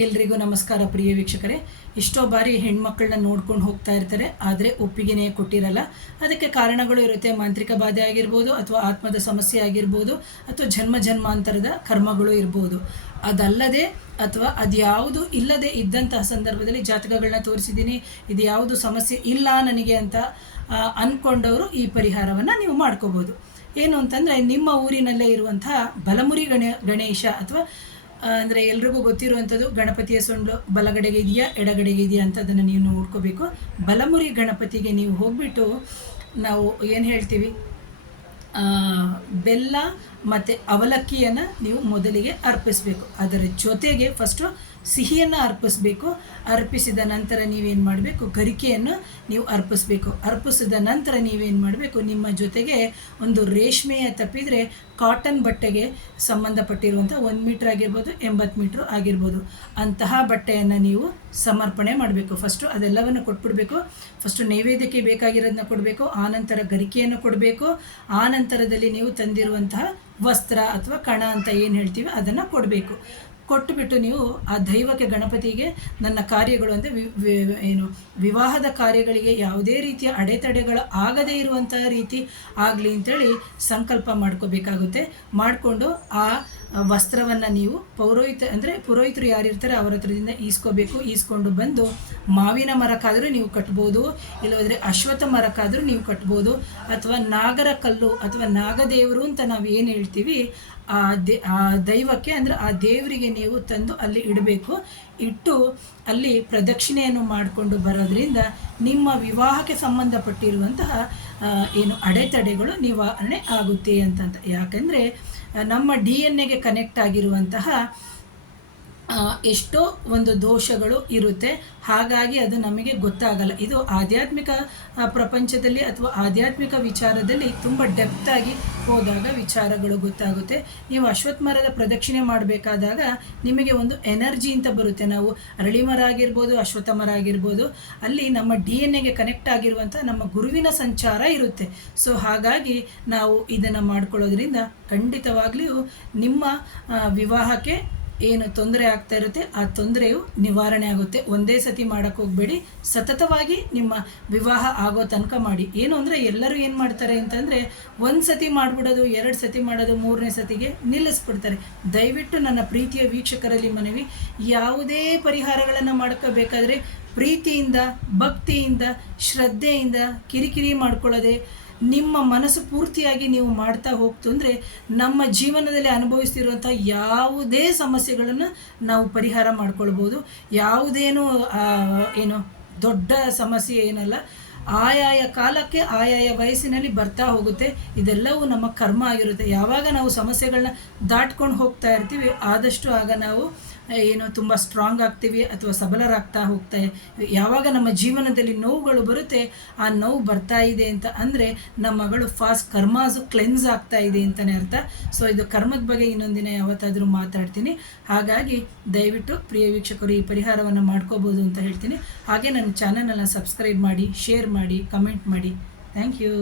ಎಲ್ರಿಗೂ ನಮಸ್ಕಾರ ಪ್ರಿಯ ವೀಕ್ಷಕರೇ. ಎಷ್ಟೋ ಬಾರಿ ಹೆಣ್ಮಕ್ಳನ್ನ ನೋಡ್ಕೊಂಡು ಹೋಗ್ತಾ ಇರ್ತಾರೆ, ಆದರೆ ಒಪ್ಪಿಗೆನೇ ಕೊಟ್ಟಿರಲ್ಲ. ಅದಕ್ಕೆ ಕಾರಣಗಳು ಇರುತ್ತೆ. ಮಾಂತ್ರಿಕ ಬಾಧೆ ಆಗಿರ್ಬೋದು, ಅಥವಾ ಆತ್ಮದ ಸಮಸ್ಯೆ ಆಗಿರ್ಬೋದು, ಅಥವಾ ಜನ್ಮಾಂತರದ ಕರ್ಮಗಳು ಇರ್ಬೋದು. ಅದಲ್ಲದೆ ಅಥವಾ ಅದ್ಯಾವುದು ಇಲ್ಲದೆ ಇದ್ದಂತಹ ಸಂದರ್ಭದಲ್ಲಿ ಜಾತಕಗಳನ್ನ ತೋರಿಸಿದ್ದೀನಿ, ಇದು ಯಾವುದು ಸಮಸ್ಯೆ ಇಲ್ಲ ನನಗೆ ಅಂತ ಅಂದ್ಕೊಂಡವರು ಈ ಪರಿಹಾರವನ್ನು ನೀವು ಮಾಡ್ಕೋಬೋದು. ಏನು ಅಂತಂದರೆ, ನಿಮ್ಮ ಊರಿನಲ್ಲೇ ಇರುವಂತಹ ಬಲಮುರಿ ಗಣೇಶ ಅಥವಾ ಅಂದರೆ ಎಲ್ರಿಗೂ ಗೊತ್ತಿರುವಂಥದ್ದು, ಗಣಪತಿಯ ಸೊಂಡು ಬಲಗಡೆಗೆ ಇದೆಯಾ ಎಡಗಡೆಗೆ ಇದೆಯಾ ಅಂತ ಅದನ್ನು ನೀವು ನೋಡ್ಕೋಬೇಕು. ಬಲಮುರಿ ಗಣಪತಿಗೆ ನೀವು ಹೋಗ್ಬಿಟ್ಟು ನಾವು ಏನು ಹೇಳ್ತೀವಿ, ಬೆಲ್ಲ ಮತ್ತು ಅವಲಕ್ಕಿಯನ್ನು ನೀವು ಮೊದಲಿಗೆ ಅರ್ಪಿಸಬೇಕು. ಅದರ ಜೊತೆಗೆ ಫಸ್ಟು ಸಿಹಿಯನ್ನು ಅರ್ಪಿಸಬೇಕು. ಅರ್ಪಿಸಿದ ನಂತರ ನೀವೇನು ಮಾಡಬೇಕು, ಗರಿಕೆಯನ್ನು ನೀವು ಅರ್ಪಿಸಬೇಕು. ಅರ್ಪಿಸಿದ ನಂತರ ನೀವೇನು ಮಾಡಬೇಕು, ನಿಮ್ಮ ಜೊತೆಗೆ ಒಂದು ರೇಷ್ಮೆಯ ತಪ್ಪಿದರೆ ಕಾಟನ್ ಬಟ್ಟೆಗೆ ಸಂಬಂಧಪಟ್ಟಿರುವಂಥ 1 ಮೀಟ್ರ್ ಆಗಿರ್ಬೋದು, 80 ಮೀಟ್ರ್ ಆಗಿರ್ಬೋದು, ಅಂತಹ ಬಟ್ಟೆಯನ್ನು ನೀವು ಸಮರ್ಪಣೆ ಮಾಡಬೇಕು. ಫಸ್ಟು ಅದೆಲ್ಲವನ್ನು ಕೊಟ್ಬಿಡಬೇಕು. ಫಸ್ಟು ನೈವೇದ್ಯಕ್ಕೆ ಬೇಕಾಗಿರೋದನ್ನ ಕೊಡಬೇಕು, ಆನಂತರ ಗರಿಕೆಯನ್ನು ಕೊಡಬೇಕು, ಆನಂತರದಲ್ಲಿ ನೀವು ತಂದಿರುವಂತಹ ವಸ್ತ್ರ ಅಥವಾ ಕಣ ಅಂತ ಏನು ಹೇಳ್ತೀವಿ ಅದನ್ನು ಕೊಡಬೇಕು. ಕೊಟ್ಟುಬಿಟ್ಟು ನೀವು ಆ ದೈವಕ್ಕೆ, ಗಣಪತಿಗೆ ನನ್ನ ಕಾರ್ಯಗಳು ಅಂದರೆ ವಿವಾಹದ ಕಾರ್ಯಗಳಿಗೆ ಯಾವುದೇ ರೀತಿಯ ಅಡೆತಡೆಗಳು ಆಗದೇ ಇರುವಂತಹ ರೀತಿ ಆಗಲಿ ಅಂತೇಳಿ ಸಂಕಲ್ಪ ಮಾಡ್ಕೋಬೇಕಾಗುತ್ತೆ. ಮಾಡಿಕೊಂಡು ಆ ವಸ್ತ್ರವನ್ನು ನೀವು ಪುರೋಹಿತರು ಯಾರಿರ್ತಾರೆ ಅವರ ಹತ್ರದಿಂದ ಈಸ್ಕೋಬೇಕು. ಈಸ್ಕೊಂಡು ಬಂದು ಮಾವಿನ ಮರಕ್ಕಾದರೂ ನೀವು ಕಟ್ಬೋದು, ಇಲ್ಲವಾದರೆ ಅಶ್ವತ್ಥ ಮರಕ್ಕಾದರೂ ನೀವು ಕಟ್ಬೋದು, ಅಥವಾ ನಾಗರ ಕಲ್ಲು ಅಥವಾ ನಾಗದೇವರು ಅಂತ ನಾವು ಏನು ಹೇಳ್ತೀವಿ ಆ ದೈವಕ್ಕೆ ಅಂದರೆ ಆ ದೇವರಿಗೆ ನೀವು ತಂದು ಅಲ್ಲಿ ಇಡಬೇಕು. ಇಟ್ಟು ಅಲ್ಲಿ ಪ್ರದಕ್ಷಿಣೆಯನ್ನು ಮಾಡಿಕೊಂಡು ಬರೋದ್ರಿಂದ ನಿಮ್ಮ ವಿವಾಹಕ್ಕೆ ಸಂಬಂಧಪಟ್ಟಿರುವಂತಹ ಅಡೆತಡೆಗಳು ನಿವಾರಣೆ ಆಗುತ್ತೆ ಅಂತ. ಯಾಕಂದರೆ ನಮ್ಮ DNA ಕನೆಕ್ಟ್ ಆಗಿರುವಂತಹ ಎಷ್ಟೋ ಒಂದು ದೋಷಗಳು ಇರುತ್ತೆ. ಹಾಗಾಗಿ ಅದು ನಮಗೆ ಗೊತ್ತಾಗಲ್ಲ. ಇದು ಆಧ್ಯಾತ್ಮಿಕ ಪ್ರಪಂಚದಲ್ಲಿ ಅಥವಾ ಆಧ್ಯಾತ್ಮಿಕ ವಿಚಾರದಲ್ಲಿ ತುಂಬ ಡೆಪ್ತಾಗಿ ಹೋದಾಗ ವಿಚಾರಗಳು ಗೊತ್ತಾಗುತ್ತೆ. ನೀವು ಅಶ್ವತ್ಥ ಮರದ ಪ್ರದಕ್ಷಿಣೆ ಮಾಡಬೇಕಾದಾಗ ನಿಮಗೆ ಒಂದು ಎನರ್ಜಿ ಅಂತ ಬರುತ್ತೆ. ನಾವು ಅರಳಿ ಮರ ಆಗಿರ್ಬೋದು, ಅಶ್ವತ್ಥ ಮರ ಆಗಿರ್ಬೋದು, ಅಲ್ಲಿ ನಮ್ಮ DNA ಕನೆಕ್ಟ್ ಆಗಿರುವಂಥ ನಮ್ಮ ಗುರುವಿನ ಸಂಚಾರ ಇರುತ್ತೆ. ಸೊ ಹಾಗಾಗಿ ನಾವು ಇದನ್ನು ಮಾಡ್ಕೊಳ್ಳೋದ್ರಿಂದ ಖಂಡಿತವಾಗ್ಲೂ ನಿಮ್ಮ ವಿವಾಹಕ್ಕೆ ಏನು ತೊಂದರೆ ಆಗ್ತಾ ಇರುತ್ತೆ ಆ ತೊಂದರೆಯು ನಿವಾರಣೆ ಆಗುತ್ತೆ. ಒಂದೇ ಸತಿ ಮಾಡೋಕ್ಕೆ ಹೋಗಬೇಡಿ, ಸತತವಾಗಿ ನಿಮ್ಮ ವಿವಾಹ ಆಗೋ ತನಕ ಮಾಡಿ. ಏನು ಅಂದರೆ ಎಲ್ಲರೂ ಏನು ಮಾಡ್ತಾರೆ ಅಂತಂದರೆ, 1 ಸತಿ ಮಾಡಿಬಿಡೋದು, 2 ಸತಿ ಮಾಡೋದು, 3ನೇ ಸತಿಗೆ ನಿಲ್ಲಿಸ್ಬಿಡ್ತಾರೆ. ದಯವಿಟ್ಟು ನನ್ನ ಪ್ರೀತಿಯ ವೀಕ್ಷಕರಲ್ಲಿ ಮನವಿ, ಯಾವುದೇ ಪರಿಹಾರಗಳನ್ನು ಮಾಡ್ಕೋಬೇಕಾದ್ರೆ ಪ್ರೀತಿಯಿಂದ, ಭಕ್ತಿಯಿಂದ, ಶ್ರದ್ಧೆಯಿಂದ, ಕಿರಿಕಿರಿ ಮಾಡ್ಕೊಳ್ಳೋದೆ ನಿಮ್ಮ ಮನಸ್ಸು ಪೂರ್ತಿಯಾಗಿ ನೀವು ಮಾಡ್ತಾ ಹೋಗ್ತು ಅಂದರೆ ನಮ್ಮ ಜೀವನದಲ್ಲಿ ಅನುಭವಿಸ್ತಿರುವಂಥ ಯಾವುದೇ ಸಮಸ್ಯೆಗಳನ್ನು ನಾವು ಪರಿಹಾರ ಮಾಡ್ಕೊಳ್ಬೋದು. ಯಾವುದೇನು ದೊಡ್ಡ ಸಮಸ್ಯೆ ಏನಲ್ಲ, ಆಯಾಯ ಕಾಲಕ್ಕೆ ಆಯಾಯ ವಯಸ್ಸಿನಲ್ಲಿ ಬರ್ತಾ ಹೋಗುತ್ತೆ. ಇದೆಲ್ಲವೂ ನಮ್ಮ ಕರ್ಮ ಆಗಿರುತ್ತೆ. ಯಾವಾಗ ನಾವು ಸಮಸ್ಯೆಗಳನ್ನ ದಾಟ್ಕೊಂಡು ಹೋಗ್ತಾ ಇರ್ತೀವಿ, ಆದಷ್ಟು ಆಗ ನಾವು ತುಂಬ ಸ್ಟ್ರಾಂಗ್ ಆಗ್ತೀವಿ ಅಥವಾ ಸಬಲರಾಗ್ತಾ ಹೋಗ್ತಾರೆ. ಯಾವಾಗ ನಮ್ಮ ಜೀವನದಲ್ಲಿ ನೋವುಗಳು ಬರುತ್ತೆ, ಆ ನೋವು ಬರ್ತಾ ಇದೆ ಅಂತ ಅಂದರೆ ನಮ್ಮಗಳು ಫಾಸ್ಟ್ ಕರ್ಮಾಸು ಕ್ಲೆನ್ಸ್ ಆಗ್ತಾ ಇದೆ ಅಂತಲೇ ಅರ್ಥ. ಸೊ ಇದು ಕರ್ಮದ ಬಗ್ಗೆ ಇನ್ನೊಂದಿನ ಯಾವತ್ತಾದರೂ ಮಾತಾಡ್ತೀನಿ. ಹಾಗಾಗಿ ದಯವಿಟ್ಟು ಪ್ರಿಯ ವೀಕ್ಷಕರು ಈ ಪರಿಹಾರವನ್ನು ಮಾಡ್ಕೋಬೋದು ಅಂತ ಹೇಳ್ತೀನಿ. ಹಾಗೆ ನನ್ನ ಚಾನಲನ್ನು ಸಬ್ಸ್ಕ್ರೈಬ್ ಮಾಡಿ, ಶೇರ್ ಮಾಡಿ, ಕಮೆಂಟ್ ಮಾಡಿ. Thank you.